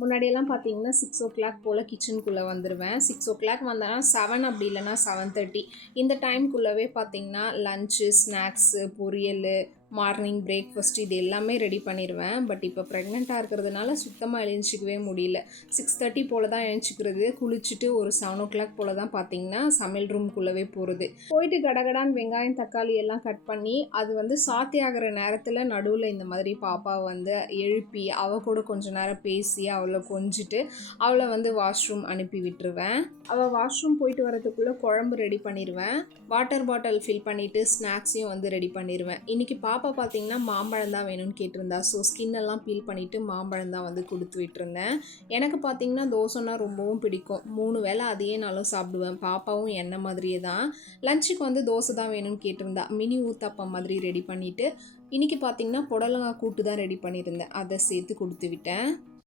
முன்னாடியெல்லாம் பார்த்தீங்கன்னா 6:00 போல் கிச்சனுக்குள்ளே வந்துடுவேன். 6:00 வந்தேன்னா 7 அப்படி இல்லைனா 7:30 இந்த டைம்குள்ளவே பார்த்தீங்கன்னா லஞ்சு, ஸ்நாக்ஸு, பொரியல், மார்னிங் பிரேக்ஃபாஸ்ட் இது எல்லாமே ரெடி பண்ணிடுவேன். பட் இப்போ ப்ரெக்னெண்ட்டாக இருக்கிறதுனால சுத்தமாக எழுந்திரிச்சிக்கவே முடியல. 6:30 போல் தான் எழுந்திரிச்சிக்கிறது. குளிச்சுட்டு ஒரு 7:00 போல் தான் பார்த்தீங்கன்னா சமையல் ரூம்குள்ளவே போகிறது. போயிட்டு கடகடான்னு வெங்காயம், தக்காளி எல்லாம் கட் பண்ணி அது வந்து சாத்தி ஆகிற நேரத்தில் நடுவில் இந்த மாதிரி பாப்பா வந்து எழுப்பி அவள் கூட கொஞ்சம் நேரம் பேசி அவளை கொஞ்சிட்டு அவளை வந்து வாஷ்ரூம் அனுப்பி விட்டுருவேன். அவள் வாஷ்ரூம் போயிட்டு வரதுக்குள்ளே குழம்பு ரெடி பண்ணிடுவேன். வாட்டர் பாட்டில் ஃபில் பண்ணிவிட்டு ஸ்நாக்ஸையும் வந்து ரெடி பண்ணிடுவேன். இன்றைக்கி பாப்பா பார்த்தீங்கன்னா மாம்பழம் தான் வேணும்னு கேட்டிருந்தா. ஸோ ஸ்கின்னெல்லாம் பீல் பண்ணிவிட்டு மாம்பழம் தான் வந்து கொடுத்து விட்டுருந்தேன். எனக்கு பார்த்தீங்கன்னா தோசைன்னா ரொம்பவும் பிடிக்கும். 3 வேளை அதையே நானும் சாப்பிடுவேன். பாப்பாவும் என்ன மாதிரியே தான். லஞ்சுக்கு வந்து தோசை தான் வேணும்னு கேட்டிருந்தா. மினி ஊத்தாப்பம் மாதிரி ரெடி பண்ணிவிட்டு இன்றைக்கி பார்த்தீங்கன்னா புடலங்காய் கூட்டு தான் ரெடி பண்ணியிருந்தேன். அதை சேர்த்து கொடுத்து விட்டேன்.